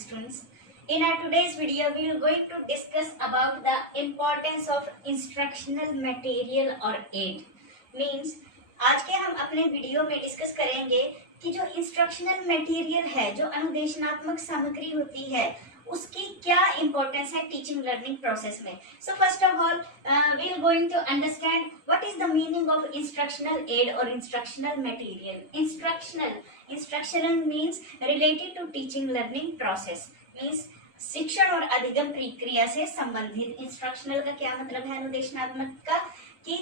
students. In our today's video, we are going to discuss about the importance of instructional material or aid. Means आज के हम अपने video में discuss करेंगे कि जो इंस्ट्रक्शनल मटेरियल है, जो अनुदेशनात्मक सामग्री होती है, उसकी क्या इंपॉर्टेंस है टीचिंग लर्निंग प्रोसेस में. So first of all we are going to understand what is the meaning of instructional aid और instructional material. Instructional means related to teaching learning process, means शिक्षण और अधिगम प्रक्रिया से संबंधित. इंस्ट्रक्शनल का क्या मतलब है अनुदेशनात्मक का, कि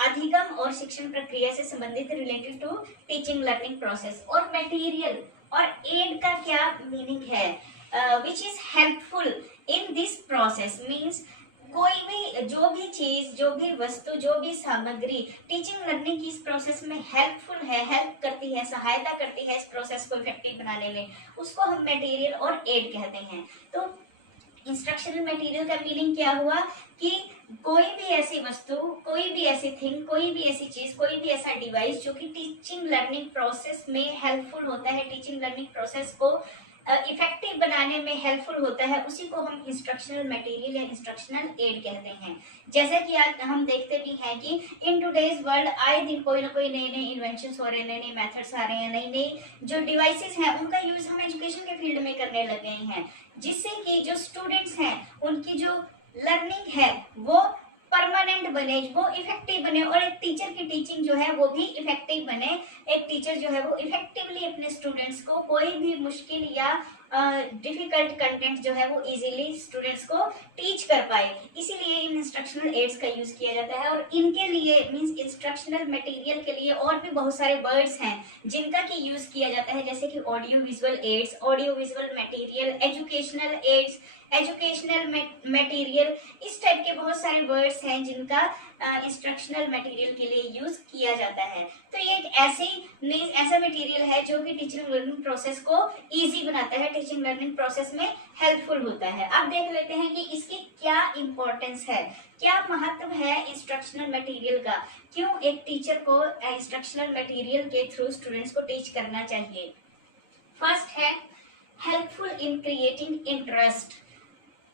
अधिगम और शिक्षण प्रक्रिया से संबंधित, related to teaching learning process. और मटेरियल और एड का क्या मीनिंग है, which is helpful in this process. Means कोई भी जो भी चीज, जो भी वस्तु, जो भी सामग्री टीचिंग लर्निंग की इस प्रोसेस में हेल्पफुल है, हेल्प करती है, सहायता करती है इस प्रोसेस को इफेक्टिव बनाने में, उसको हम मटेरियल और एड कहते हैं. तो इंस्ट्रक्शनल मटेरियल का मीनिंग क्या हुआ कि कोई भी ऐसी वस्तु, कोई भी ऐसी थिंग, कोई भी ऐसी चीज, कोई भी ऐसा डिवाइस जो कि टीचिंग लर्निंग प्रोसेस में हेल्पफुल होता है, टीचिंग लर्निंग प्रोसेस को इफेक्टिव बनाने में हेल्पफुल होता है, उसी को हम इंस्ट्रक्शनल मटेरियल या इंस्ट्रक्शनल एड कहते हैं. जैसे कि आज हम देखते भी हैं कि इन टुडेज वर्ल्ड आए दिन कोई ना कोई नए नए इन्वेंशंस हो रहे हैं, नए नए मेथड्स आ रहे हैं, नई नई जो डिवाइसेस हैं उनका यूज हम एजुकेशन के फील्ड में करने लग गए हैं, जिससे कि जो स्टूडेंट्स हैं उनकी जो लर्निंग है वो परमानेंट बने, वो इफेक्टिव बने, और एक टीचर की टीचिंग जो है वो भी इफेक्टिव बने. एक टीचर जो है वो इफेक्टिवली अपने स्टूडेंट्स को कोई भी मुश्किल या डिफिकल्ट कंटेंट जो है वो इजीली स्टूडेंट्स को टीच कर पाए. इसीलिए इन इंस्ट्रक्शनल एड्स का यूज किया जाता है. और इनके लिए मींस इंस्ट्रक्शनल मटेरियल के लिए और भी बहुत सारे वर्ड्स हैं जिनका की यूज किया जाता है, जैसे कि audio visual aids, audio visual material, educational aids, educational material, इस टाइप के बहुत सारे वर्ड्स हैं जिनका इंस्ट्रक्शनल मटेरियल के लिए यूज किया जाता है. तो ये एक ऐसा मटेरियल है जो कि टीचिंग लर्निंग प्रोसेस को इजी बनाता है, टीचिंग लर्निंग प्रोसेस में हेल्पफुल होता है. अब देख लेते हैं कि इसकी क्या इंपॉर्टेंस है, क्या महत्व है इंस्ट्रक्शनल मटेरियल का, क्यों एक टीचर को इंस्ट्रक्शनल मटेरियल के थ्रू स्टूडेंट्स को टीच करना चाहिए. फर्स्ट है हेल्पफुल इन क्रिएटिंग इंटरेस्ट.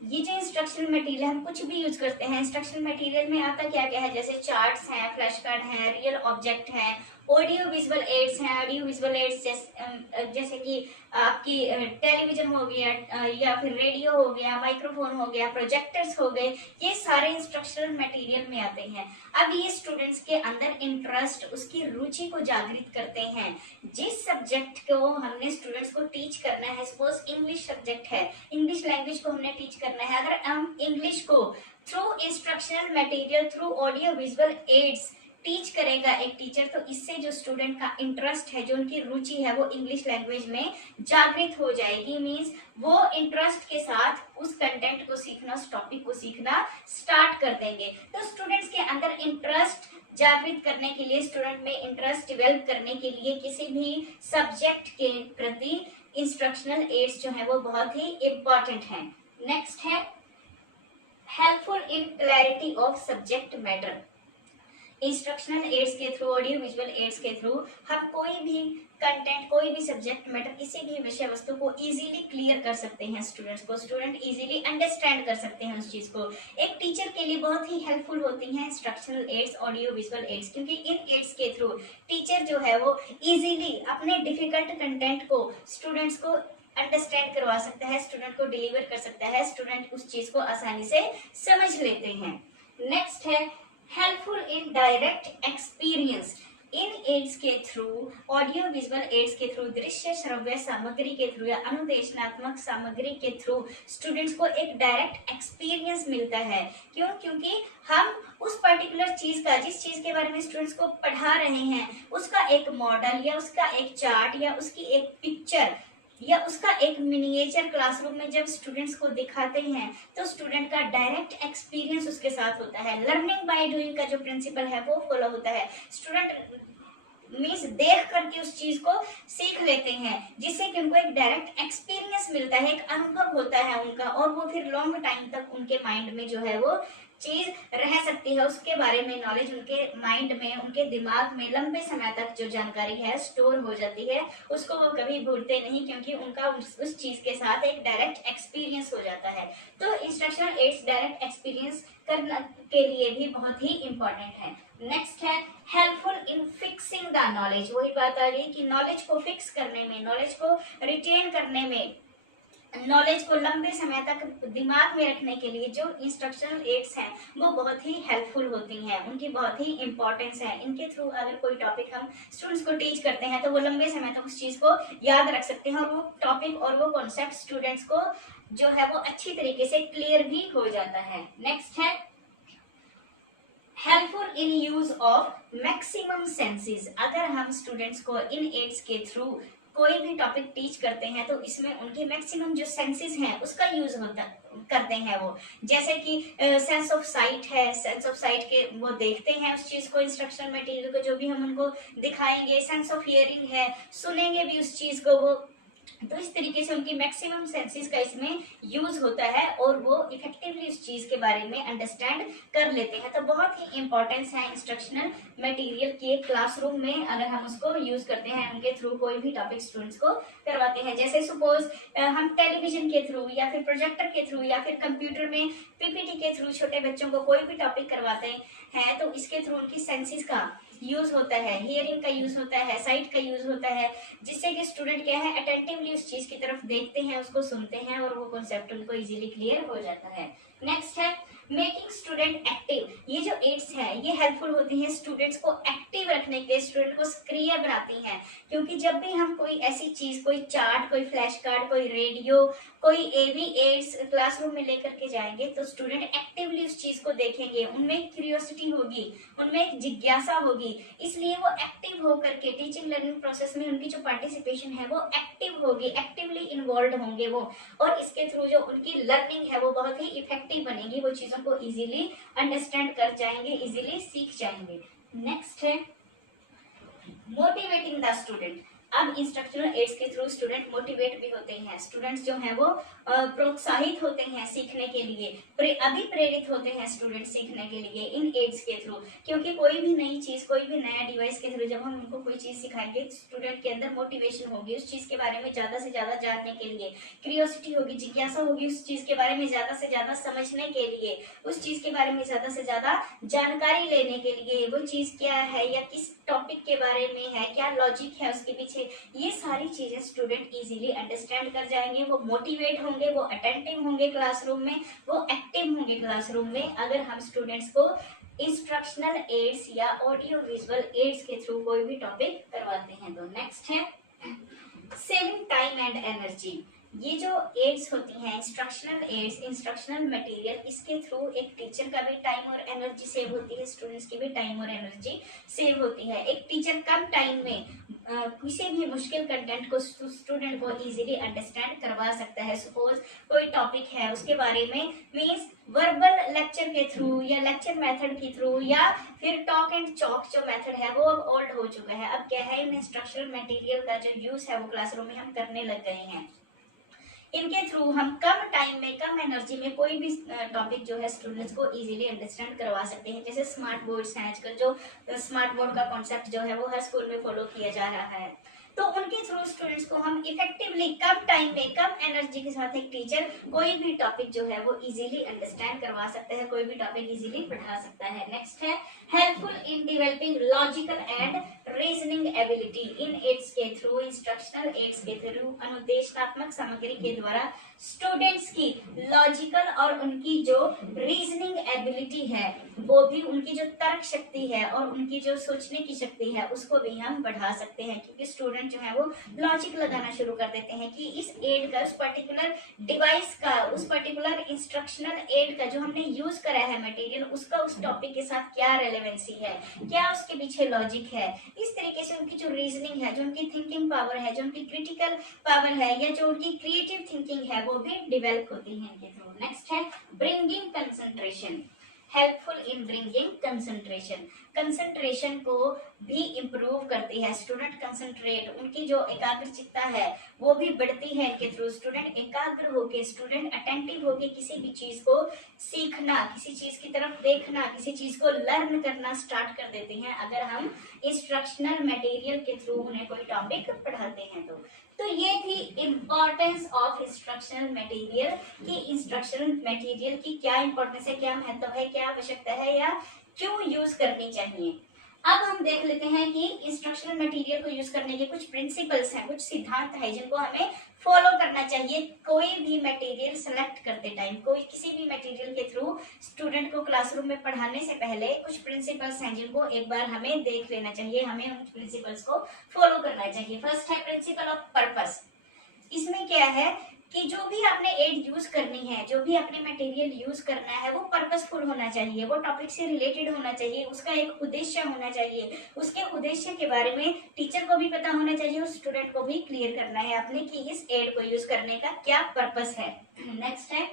ये जो इंस्ट्रक्शनल मटेरियल हम कुछ भी यूज करते हैं, इंस्ट्रक्शनल मटेरियल में आता क्या क्या है, जैसे चार्ट्स हैं, फ्लैश कार्ड हैं, रियल ऑब्जेक्ट हैं, ऑडियो विजुअल एड्स हैं. ऑडियो विजुअल एड्स जैसे कि आपकी टेलीविजन हो गया, या फिर रेडियो हो गया, माइक्रोफोन हो गया, प्रोजेक्टर्स हो गए, ये सारे इंस्ट्रक्शनल मटेरियल में आते हैं. अब ये स्टूडेंट्स के अंदर इंटरेस्ट, उसकी रुचि को जागृत करते हैं. जिस सब्जेक्ट को हमने स्टूडेंट्स को टीच करना है, सपोज इंग्लिश सब्जेक्ट है, इंग्लिश लैंग्वेज को हमने टीच करना है, अगर हम इंग्लिश को through instructional material, through audio visual ads teach करेगा एक टीचर, तो इससे जो स्टूडेंट का इंटरेस्ट है, जो उनकी रुचि है, वो इंग्लिश लैंग्वेज में जागृत हो जाएगी. मींस वो इंटरेस्ट के साथ उस कंटेंट को सीखना, उस टॉपिक को सीखना स्टार्ट कर देंगे. तो स्टूडेंट्स के अंदर इंटरेस्ट जागृत करने के लिए, स्टूडेंट में इंटरेस्ट डेवलप करने के लिए किसी भी सब्जेक्ट के प्रति इंस्ट्रक्शनल एड्स जो है वो बहुत ही इम्पोर्टेंट है. नेक्स्ट है helpful in clarity of subject matter. Instructional aids के थ्रू, ऑडियो विजुअल एड्स के थ्रू हम कोई भी कंटेंट, कोई भी सब्जेक्ट मैटर, किसी भी विषय वस्तु को इजीली क्लियर कर सकते हैं स्टूडेंट्स को, स्टूडेंट इजीली अंडरस्टैंड कर सकते हैं उस चीज को. एक टीचर के लिए बहुत ही हेल्पफुल होती हैं instructional aids, audio visual aids, क्योंकि इन एड्स के थ्रू टीचर जो है वो इजीली अपने डिफिकल्ट कंटेंट को स्टूडेंट्स को अंडरस्टैंड करवा सकता है, स्टूडेंट को डिलीवर कर सकता है, स्टूडेंट उस चीज को आसानी से समझ लेते हैं. नेक्स्ट है हेल्पफुल इन डायरेक्ट एक्सपीरियंस. इन एड्स के थ्रू, ऑडियो विजुअल एड्स के थ्रू, दृश्य श्रव्य सामग्री के थ्रू या अनुदेशनात्मक सामग्री के थ्रू स्टूडेंट्स को एक डायरेक्ट एक्सपीरियंस मिलता है. क्यों? क्योंकि हम उस पर्टिकुलर चीज का, जिस चीज के बारे में स्टूडेंट्स को पढ़ा रहे हैं, उसका एक मॉडल या उसका एक चार्ट या उसकी एक पिक्चर या उसका एक मिनिएचर क्लासरूम में जब स्टूडेंट्स को दिखाते हैं, तो स्टूडेंट का डायरेक्ट एक्सपीरियंस उसके साथ होता है. लर्निंग बाय डूइंग का जो प्रिंसिपल है वो फॉलो होता है. स्टूडेंट मीन्स देख करके उस चीज को सीख लेते हैं, जिससे कि उनको एक डायरेक्ट एक्सपीरियंस मिलता है, एक अनुभव होता है उनका, और वो फिर लॉन्ग टाइम तक उनके माइंड में जो है वो चीज रह सकती है उसके बारे में नॉलेज उनके माइंड में, उनके दिमाग में लंबे समय तक जो जानकारी है स्टोर हो जाती है, उसको वो कभी भूलते नहीं, क्योंकि उनका उस चीज के साथ एक डायरेक्ट एक्सपीरियंस हो जाता है। तो इंस्ट्रक्शनल एड्स डायरेक्ट एक्सपीरियंस करने के लिए भी बहुत ही इंपॉर्टेंट है। नेक्स्ट है helpful in fixing the knowledge. वही बात आ गई कि नॉलेज को फिक्स करने में, नॉलेज को रिटेन करने में, नॉलेज को लंबे समय तक दिमाग में रखने के लिए जो इंस्ट्रक्शनल एड्स हैं वो बहुत ही हेल्पफुल होती हैं, उनकी बहुत ही इंपॉर्टेंस है। इनके थ्रू अगर कोई टॉपिक हम स्टूडेंट्स को टीच करते हैं तो वो लंबे समय तक उस चीज को याद रख सकते हैं, और वो टॉपिक और वो कॉन्सेप्ट स्टूडेंट्स को जो है वो अच्छी तरीके से क्लियर भी हो जाता है। नेक्स्ट है helpful in use of maximum senses. अगर हम स्टूडेंट्स को इन एड्स के थ्रू कोई भी टॉपिक टीच करते हैं तो इसमें उनके मैक्सिमम जो सेंसेस हैं उसका यूज होता करते हैं वो, जैसे कि सेंस ऑफ साइट है, सेंस ऑफ साइट के वो देखते हैं उस चीज को, इंस्ट्रक्शनल मटेरियल को जो भी हम उनको दिखाएंगे। सेंस ऑफ हियरिंग है, सुनेंगे भी उस चीज को वो। तो इस तरीके से उनकी मैक्सिमम सेंसेस का इसमें यूज होता है और वो इफेक्टिवली उस चीज के बारे में अंडरस्टैंड कर लेते हैं। तो बहुत ही इंपॉर्टेंस है इंस्ट्रक्शनल मटेरियल की क्लासरूम में, अगर हम उसको यूज करते हैं, उनके थ्रू कोई भी टॉपिक स्टूडेंट्स को करवाते हैं। जैसे सपोज हम टेलीविजन के थ्रू या फिर प्रोजेक्टर के थ्रू या फिर कंप्यूटर में पीपीटी के थ्रू छोटे बच्चों को कोई भी टॉपिक करवाते हैं तो इसके थ्रू उनकी सेंसेस का यूज होता है, हियरिंग का यूज होता है, साइट का यूज होता है, जिससे कि स्टूडेंट क्या है अटेंटिवली उस चीज की तरफ देखते हैं, उसको सुनते हैं और वो कॉन्सेप्ट उनको इजीली क्लियर हो जाता है। नेक्स्ट है मेकिंग स्टूडेंट एक्टिव। ये जो एड्स है ये हेल्पफुल होती है स्टूडेंट्स को एक्टिव रखने के लिए, स्टूडेंट को सक्रिय बनाती हैं, क्योंकि जब भी हम कोई ऐसी चीज, कोई चार्ट, कोई फ्लैश कार्ड, कोई रेडियो, कोई एवी एड्स क्लासरूम में लेकर के जाएंगे तो स्टूडेंट एक्टिवली उस चीज को देखेंगे, उनमें क्यूरियोसिटी होगी, उनमें जिज्ञासा होगी, इसलिए वो एक्टिव होकर के टीचिंग लर्निंग प्रोसेस में उनकी जो पार्टिसिपेशन है वो एक्टिव होगी, एक्टिवली इन्वॉल्व होंगे वो, और इसके थ्रू जो उनकी लर्निंग है वो बहुत ही इफेक्टिव बनेगी, वो चीजों को इजीली अंडरस्टैंड कर जाएंगे, इजीली सीख जाएंगे। नेक्स्ट है मोटिवेटिंग द स्टूडेंट। अब इंस्ट्रक्शनल एड्स के थ्रू स्टूडेंट मोटिवेट भी होते हैं, स्टूडेंट्स जो हैं वो प्रोत्साहित होते हैं सीखने के लिए, अभिप्रेरित होते हैं स्टूडेंट सीखने के लिए इन एड्स के थ्रू, क्योंकि कोई भी नई चीज, कोई भी नया डिवाइस के थ्रू जब हम उनको कोई चीज सिखाएंगे स्टूडेंट के अंदर मोटिवेशन होगी उस चीज के बारे में ज्यादा से ज्यादा जानने के लिए, क्यूरियोसिटी होगी, जिज्ञासा होगी उस चीज के बारे में ज्यादा से ज्यादा समझने के लिए, उस चीज के बारे में ज्यादा से ज्यादा जानकारी लेने के लिए, वो चीज क्या है या किस टॉपिक के बारे में है, क्या लॉजिक है उसके पीछे, ये सारी चीजें स्टूडेंट इजीली अंडरस्टैंड कर जाएंगे, वो मोटिवेट होंगे, वो अटेंटिव होंगे क्लासरूम में, वो एक्टिव होंगे क्लासरूम में, अगर हम स्टूडेंट्स को इंस्ट्रक्शनल एड्स या ऑडियो विजुअल एड्स के थ्रू कोई भी टॉपिक करवाते हैं। तो नेक्स्ट है सेविंग टाइम एंड एनर्जी। ये जो एड्स होती हैं इंस्ट्रक्शनल एड्स, इंस्ट्रक्शनल मटेरियल, इसके थ्रू एक टीचर का भी टाइम और एनर्जी सेव होती है, स्टूडेंट्स की भी टाइम और एनर्जी सेव होती है। एक टीचर कम टाइम में किसी भी मुश्किल कंटेंट को स्टूडेंट को इजीली अंडरस्टैंड करवा सकता है। सपोज कोई टॉपिक है उसके बारे में मींस वर्बल लेक्चर के थ्रू या लेक्चर मेथड के थ्रू या फिर टॉक एंड चॉक जो मेथड है वो अब ओल्ड हो चुका है, अब क्या है इन इंस्ट्रक्शनल मटेरियल का जो यूज है वो क्लासरूम में हम करने लग गए हैं। इनके थ्रू हम कम टाइम में, कम एनर्जी में कोई भी टॉपिक जो है स्टूडेंट्स को इजीली अंडरस्टैंड करवा सकते हैं। जैसे स्मार्ट बोर्ड्स हैं आजकल, जो स्मार्ट बोर्ड का कॉन्सेप्ट जो है वो हर स्कूल में फॉलो किया जा रहा है, तो उनके थ्रू स्टूडेंट्स को हम इफेक्टिवली कम टाइम में, कम एनर्जी के साथ एक टीचर कोई भी टॉपिक जो है वो इजीली अंडरस्टैंड करवा सकता है, कोई भी टॉपिक इजीली पढ़ा सकता है। नेक्स्ट है helpful in developing logical and reasoning ability. इन एड्स के थ्रू, इंस्ट्रक्शनल एड्स के थ्रू अनुदेशात्मक सामग्री के द्वारा स्टूडेंट्स की लॉजिकल और उनकी जो रीजनिंग एबिलिटी है वो भी, उनकी जो तर्क शक्ति है और उनकी जो सोचने की शक्ति है उसको भी हम बढ़ा सकते हैं, क्योंकि स्टूडेंट जो है वो लॉजिक लगाना शुरू कर देते हैं कि इस एड का, उस पर्टिकुलर डिवाइस का, उस पर्टिकुलर इंस्ट्रक्शनल एड का जो हमने यूज करा है मटेरियल, उसका उस टॉपिक के साथ क्या रेलेवेंसी है, क्या उसके पीछे लॉजिक है। इस तरीके से उनकी जो रीजनिंग है, जो उनकी थिंकिंग पावर है, जो उनकी क्रिटिकल पावर है या जो उनकी क्रिएटिव थिंकिंग है वो भी डेवलप होती है इनके थ्रू। नेक्स्ट है bringing concentration. Helpful in bringing concentration. Concentration को भी इम्प्रूव करती है। स्टूडेंट कंसंट्रेट, उनकी जो एकाग्रचित्ता है वो भी बढ़ती है इनके थ्रू। स्टूडेंट एकाग्र होके, स्टूडेंट अटेंटिव होके किसी भी चीज को सीखना, किसी चीज की तरफ देखना, किसी चीज को लर्न करना स्टार्ट कर देते हैं अगर हम इंस्ट्रक्शनल मटेरियल के थ्रू उन्हें कोई टॉपिक पढ़ाते हैं तो ये थी इम्पोर्टेंस ऑफ इंस्ट्रक्शनल मटेरियल कि इंस्ट्रक्शनल मटेरियल की क्या इंपॉर्टेंस है, क्या महत्व है, क्या आवश्यकता है या क्यों यूज करनी चाहिए। अब हम देख लेते हैं कि इंस्ट्रक्शनल मटेरियल को यूज करने के कुछ प्रिंसिपल्स हैं, कुछ सिद्धांत हैं जिनको हमें फॉलो करना चाहिए कोई भी मटेरियल सेलेक्ट करते टाइम। कोई किसी भी मटेरियल के थ्रू स्टूडेंट को क्लासरूम में पढ़ाने से पहले कुछ प्रिंसिपल्स हैं जिनको एक बार हमें देख लेना चाहिए, हमें उन प्रिंसिपल्स को फॉलो करना चाहिए। फर्स्ट है प्रिंसिपल ऑफ पर्पस। इसमें क्या है कि जो भी आपने एड यूज करनी है, जो भी आपने मटेरियल यूज करना है वो पर्पसफुल होना चाहिए, वो टॉपिक से रिलेटेड होना चाहिए, उसका एक उद्देश्य होना चाहिए। उसके उद्देश्य के बारे में टीचर को भी पता होना चाहिए और स्टूडेंट को भी क्लियर करना है आपने कि इस एड को यूज करने का क्या पर्पस है। नेक्स्ट है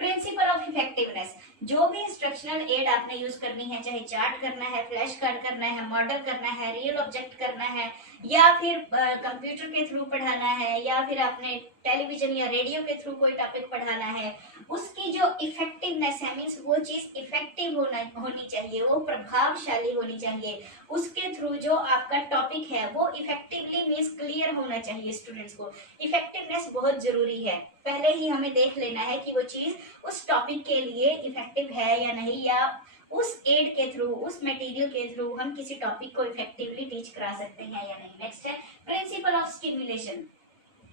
प्रिंसिपल ऑफ इफेक्टिवनेस। जो भी इंस्ट्रक्शनल एड आपने यूज करनी है, चाहे चार्ट करना है, फ्लैश कार्ड करना है, मॉडल करना है, रियल ऑब्जेक्ट करना है, या फिर कंप्यूटर के थ्रू पढ़ाना है, या फिर आपने टेलीविजन या रेडियो के थ्रू कोई टॉपिक पढ़ाना है, उसकी जो इफेक्टिवनेस है मीन्स वो चीज इफेक्टिव होनी चाहिए, वो प्रभावशाली होनी चाहिए। उसके थ्रू जो आपका टॉपिक है वो इफेक्टिवली मीन्स क्लियर होना चाहिए। स्टूडेंट्स को इफेक्टिवनेस बहुत जरूरी है, पहले ही हमें देख लेना है कि वो चीज उस टॉपिक के लिए इफेक्टिव है या नहीं, या उस एड के थ्रू, उस मटेरियल के थ्रू हम किसी टॉपिक को इफेक्टिवली टीच करा सकते हैं या नहीं। नेक्स्ट है प्रिंसिपल ऑफ स्टिमुलेशन।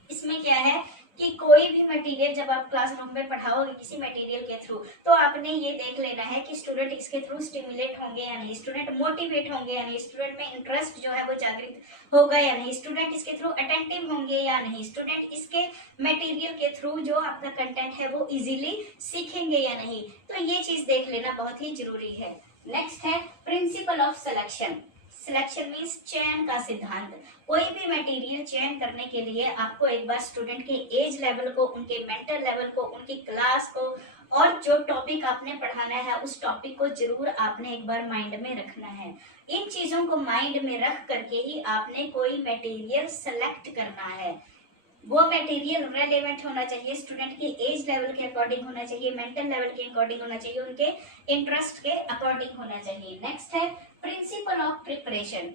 इसमें क्या है कि कोई भी मटेरियल जब आप क्लासरूम में पढ़ाओगे किसी मटेरियल के थ्रू तो आपने ये देख लेना है कि स्टूडेंट इसके थ्रू स्टिमुलेट होंगे या नहीं, स्टूडेंट मोटिवेट होंगे या नहीं, स्टूडेंट में इंटरेस्ट जो है वो जागृत होगा या नहीं, स्टूडेंट इसके थ्रू अटेंटिव होंगे या नहीं, स्टूडेंट इसके मटेरियल के थ्रू जो आपका कंटेंट है वो इजीली सीखेंगे या नहीं। तो ये चीज देख लेना बहुत ही जरूरी है। नेक्स्ट है principle of selection. Selection means चयन का सिद्धांत। कोई भी मटेरियल चयन करने के लिए आपको एक बार स्टूडेंट के एज लेवल को, उनके मेंटल लेवल को, उनकी क्लास को और जो टॉपिक आपने पढ़ाना है उस टॉपिक को जरूर आपने एक बार माइंड में रखना है। इन चीजों को माइंड में रख करके ही आपने कोई मटेरियल सेलेक्ट करना है। वो मटेरियल रेलेवेंट होना चाहिए, स्टूडेंट की एज लेवल के अकॉर्डिंग होना चाहिए, मेंटल लेवल के अकॉर्डिंग होना चाहिए, उनके इंटरेस्ट के अकॉर्डिंग होना चाहिए। नेक्स्ट है प्रिंसिपल ऑफ प्रिपरेशन।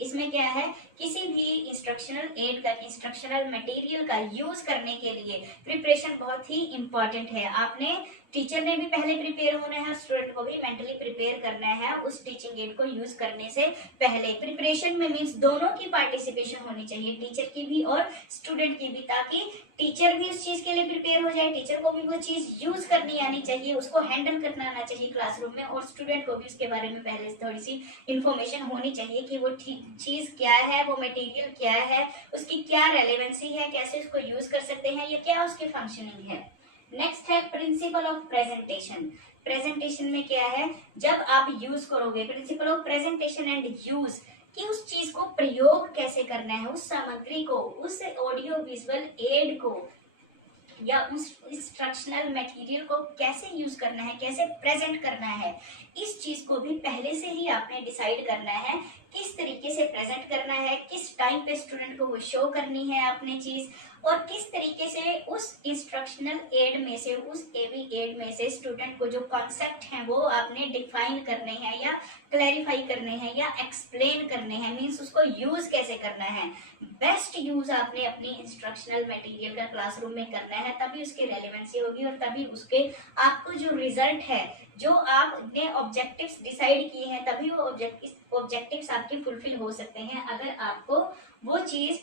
इसमें क्या है, किसी भी इंस्ट्रक्शनल एड का, इंस्ट्रक्शनल मटेरियल का यूज करने के लिए प्रिपरेशन बहुत ही इंपॉर्टेंट है। आपने, टीचर ने भी पहले प्रिपेयर होना है, स्टूडेंट को भी मेंटली प्रिपेयर करना है उस टीचिंग एड को यूज करने से पहले। प्रिपरेशन में मीन्स दोनों की पार्टिसिपेशन होनी चाहिए, टीचर की भी और स्टूडेंट की भी, ताकि टीचर भी उस चीज के लिए प्रिपेयर हो जाए, टीचर को भी वो चीज यूज करनी आनी चाहिए, उसको हैंडल करना आना चाहिए क्लासरूम में, और स्टूडेंट को भी उसके बारे में पहले से थोड़ी सी इंफॉर्मेशन होनी चाहिए कि वो चीज क्या है, वो मटेरियल क्या है, उसकी क्या रेलेवेंसी है, कैसे उसको यूज कर सकते हैं, या क्या उसकी फंक्शनिंग है। नेक्स्ट है प्रिंसिपल ऑफ प्रेजेंटेशन। प्रेजेंटेशन में क्या है, जब आप यूज करोगे, principle of presentation and use, कि उस चीज को प्रयोग कैसे करना है, उस सामग्री को, उस ऑडियो विजुअल एड को या उस इंस्ट्रक्शनल मटेरियल को कैसे यूज करना है, कैसे प्रेजेंट करना है, इस चीज को भी पहले से ही आपने डिसाइड करना है। किस तरीके से प्रेजेंट करना है, किस टाइम पे स्टूडेंट को वो शो करनी है आपने चीज, और किस तरीके से उस इंस्ट्रक्शनल एड में से, उस एवी एड में से स्टूडेंट को जो कॉन्सेप्ट हैं वो आपने डिफाइन करने हैं या क्लैरिफाई करने हैं या एक्सप्लेन करने हैं, मीन्स उसको यूज कैसे करना है। बेस्ट यूज आपने अपनी इंस्ट्रक्शनल मटेरियल का क्लासरूम में करना है, तभी उसकी रेलेवेंसी होगी और तभी उसके आपको जो रिजल्ट है, जो आपने ऑब्जेक्टिव्स डिसाइड किए हैं, तभी वो ऑब्जेक्टिव्स आपके फुलफिल हो सकते हैं अगर आपको वो चीज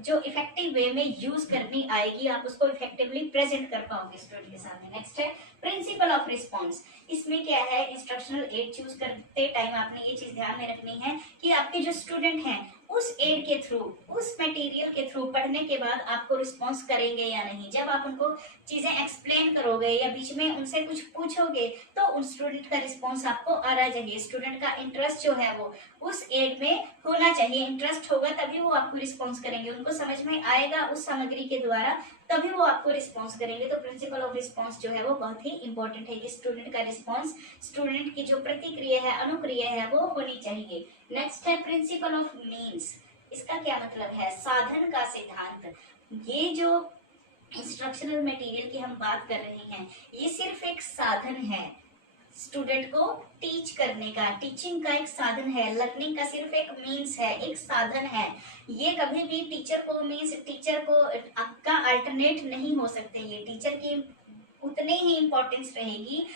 जो इफेक्टिव वे में यूज करनी आएगी, आप उसको इफेक्टिवली प्रेजेंट कर पाओगे स्टूडेंट के सामने। नेक्स्ट है प्रिंसिपल ऑफ रिस्पॉन्स। इसमें क्या है, इंस्ट्रक्शनल एड चूज करते टाइम आपने ये चीज ध्यान में रखनी है कि आपके जो स्टूडेंट हैं उस एड के थ्रू, उस मटेरियल के थ्रू पढ़ने के बाद आपको रिस्पॉन्स करेंगे या नहीं। जब आप उनको चीजें एक्सप्लेन करोगे या बीच में उनसे कुछ पूछोगे तो उन स्टूडेंट का रिस्पॉन्स आपको आ रहा चाहिए, स्टूडेंट का इंटरेस्ट जो है वो उस एड में होना चाहिए। इंटरेस्ट होगा तभी वो आपको रिस्पॉन्स करेंगे, उनको समझ में आएगा उस सामग्री के द्वारा तभी वो आपको रिस्पॉन्स करेंगे। तो प्रिंसिपल ऑफ रिस्पॉन्स जो है वो बहुत ही इंपॉर्टेंट है कि स्टूडेंट का रिस्पॉन्स, स्टूडेंट की जो प्रतिक्रिया है, अनुक्रिया है, वो होनी चाहिए। नेक्स्ट है प्रिंसिपल ऑफ मीन्स। इसका क्या मतलब है? साधन का सिद्धांत। ये जो इंस्ट्रक्शनल मटेरियल की हम बात कर रहे हैं, ये सिर्फ एक साधन है स्टूडेंट को टीच करने का, टीचिंग का एक साधन है, लर्निंग का सिर्फ एक मीन्स है, एक साधन है। ये कभी भी टीचर को मीन्स टीचर को आपका अल्टरनेट नहीं हो सकते। ये टीचर की उतनी ही इम्पोर्टेंस रहेगी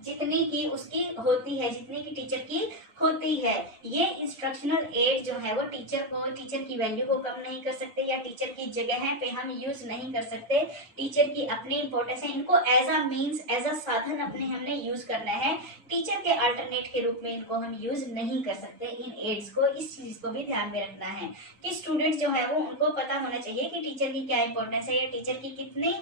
जितनी की उसकी होती है, जितनी की टीचर की होती है। ये इंस्ट्रक्शनल एड जो है वो टीचर की वैल्यू को कम नहीं कर सकते, या टीचर की जगह पे हम यूज नहीं कर सकते। टीचर की अपनी इंपॉर्टेंस है, इनको as a means, as a साधन अपने हमने यूज करना है। टीचर के अल्टरनेट के रूप में इनको हम यूज नहीं कर सकते, इन एड्स को। इस चीज को भी ध्यान में रखना है कि स्टूडेंट जो है वो उनको पता होना चाहिए कि टीचर की क्या इंपॉर्टेंस है, या टीचर की कितनी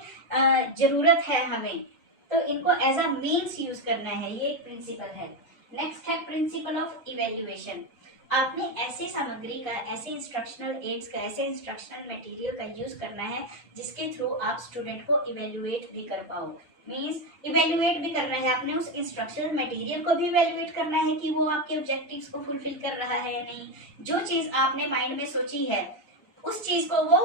जरूरत है हमें। तो इनको एज अ मीन्स यूज करना है, ये एक प्रिंसिपल है। नेक्स्ट है प्रिंसिपल ऑफ इवेल्युएशन। आपने ऐसी सामग्री का, ऐसे इंस्ट्रक्शनल एड्स का, ऐसे इंस्ट्रक्शनल मटेरियल का यूज करना है जिसके थ्रू आप स्टूडेंट को इवेल्युएट भी कर पाओ। मीन्स इवेल्युएट भी करना है, आपने उस इंस्ट्रक्शनल मटेरियल को भी इवेल्युएट करना है कि वो आपके ऑब्जेक्टिव्स को फुलफिल कर रहा है या नहीं। जो चीज आपने माइंड में सोची है उस चीज को वो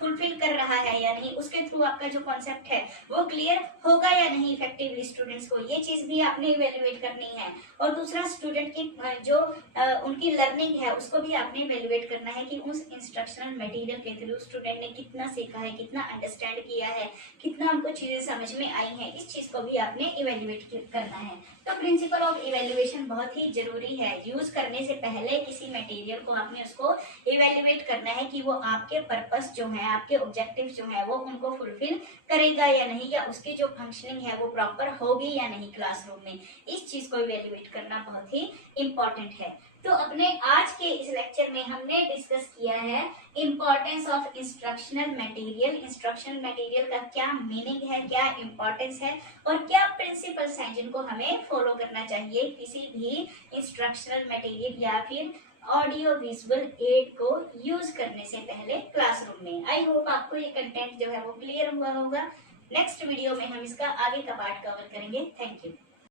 फुलफिल कर रहा है या नहीं, उसके थ्रू आपका जो कॉन्सेप्ट है वो क्लियर होगा या नहीं इफेक्टिवली स्टूडेंट्स को, ये चीज भी आपने इवेल्युएट करनी है। और दूसरा, स्टूडेंट की जो उनकी लर्निंग है उसको भी आपने इवेल्युएट करना है कि उस इंस्ट्रक्शनल मटेरियल के थ्रू स्टूडेंट ने कितना सीखा है, कितना अंडरस्टैंड किया है, कितना हमको चीजें समझ में आई हैं, इस चीज को भी आपने इवेल्युएट करना है। तो प्रिंसिपल ऑफ इवेल्युएशन बहुत ही जरूरी है। यूज करने से पहले किसी मटेरियल को आपने उसको इवेल्युएट करना है कि वो आपके पर्पस जो है, आपके ऑब्जेक्टिव जो है वो उनको फुलफिल करेगा या नहीं, या उसकी जो फंक्शनिंग है वो प्रॉपर होगी या नहीं क्लासरूम में। इस चीज को इवेल्युएट करना बहुत ही इंपॉर्टेंट है। तो अपने आज के इस लेक्चर में हमने डिस्कस किया है importance of instructional material. Instructional material का क्या मीनिंग है, क्या इंपॉर्टेंस है, और क्या प्रिंसिपल्स हैं जिनको हमें फॉलो करना चाहिए किसी भी इंस्ट्रक्शनल मटेरियल या फिर ऑडियो विजुअल एड को यूज करने से पहले क्लासरूम में। आई होप आपको ये कंटेंट जो है वो क्लियर हुआ होगा। नेक्स्ट वीडियो में हम इसका आगे का पार्ट कवर करेंगे। Thank you.